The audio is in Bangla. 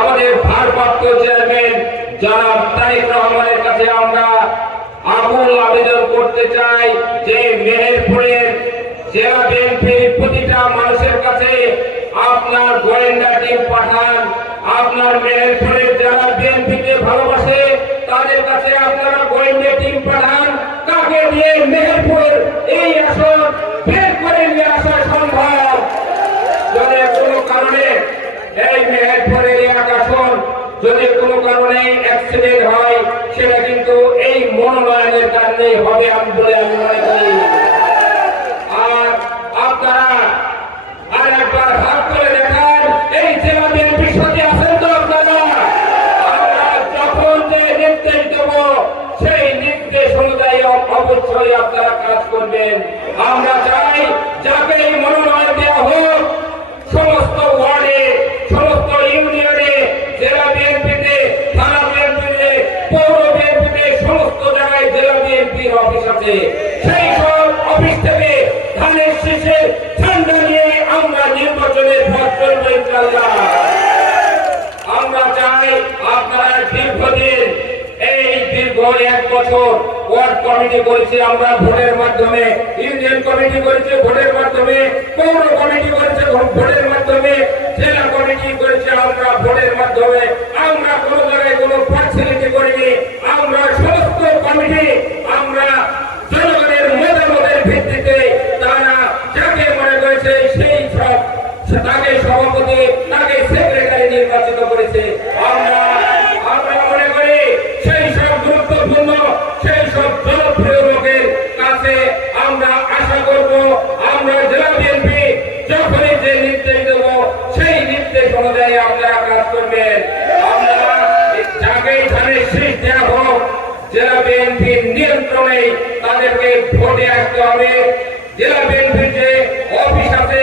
আমাদের ভারপ্রাপ্ত চেয়ারম্যান জনাব তারেক রহমানের কাছে আমরা আকুল আবেদন করতে চাই যে মেহেরপুরের জেলা বিএনপির প্রতিটা মানুষের কাছে আপনার গোয়েন্দা টিম পাঠান। আপনার মেহেরপুরের যারা বিএনপিকে ভালোবাসে তাদের কাছে আপনারা গোয়েন্দা টিম পাঠান। কাকে দিয়ে মেহেরপুর এই আসন বের করে নিয়ে আসা সম্ভব? যদি কোনো কারণে এই মেহেরপুরের আসন যদি কোনো কারণে অ্যাক্সিডেন্ট হয় সেটা কিন্তু এই মনোনয়নের কারণেই হবে আমি বলে আমি মনে করি। আর আপনারা আর একবার হাত করে দেখান এই জেলা বিএনপির সাথে আছেন তো আপনারা? আমরা যখন যে নির্দেশ দেব সেই নির্দেশ অনুযায়ী অবশ্যই আপনারা কাজ করবেন। আমরা চাই যাকে মনোনয়ন দেওয়া হোক সমস্ত ওয়ার্ডে, সমস্ত ইউনিয়নে, জেলা বিএনপিতে, থানা বিএনপিতে, পৌর বিএনপিতে, সমস্ত জায়গায় জেলা বিএনপির অফিস আছে। সেই সব অফিস থেকে ধানের শীষে ঠান্ডা নিয়ে আমরা নির্বাচনে ভোট করবো ইনশাআল্লাহ। আমরা চাই আপনারা দীর্ঘদিন এই দীর্ঘ 1 বছর ওয়ার্ড কমিটি করেছি আমরা ভোটের মাধ্যমে, ইউনিয়ন কমিটি করেছে ভোটের মাধ্যমে, পৌর কমিটি করেছে ভোটের মাধ্যমে, জেলা কমিটি করেছে আমরা ভোটের মাধ্যমে। আমরা কোনো জায়গায় কোনো পার্সিয়ালিটি করিনি। আমরা সমস্ত কমিটি আমরা জনগণের মতামতের ভিত্তিতে তারা যাকে মনে করেছে সেই সব তাকে সভাপতি, তাকে সেক্রেটারি নির্বাচিত করেছে। আমরা মনে করি সেই সব গুরুত্বপূর্ণ, সেই সব জনপ্রিয় লোকের কাছে আমরা আশা করব আমরা জেলা বিএনপি যখনই যে নির্দেশ দেব সেই নির্দেশ অনুযায়ী আপনারা কাজ করবেন। আমরা যাকে ধানের শীষ দেওয়া হোক জেলা বিএনপির নিয়ন্ত্রণে তাদেরকে ভোটে আসতে হবে। জেলা বিএনপির যে অফিস আছে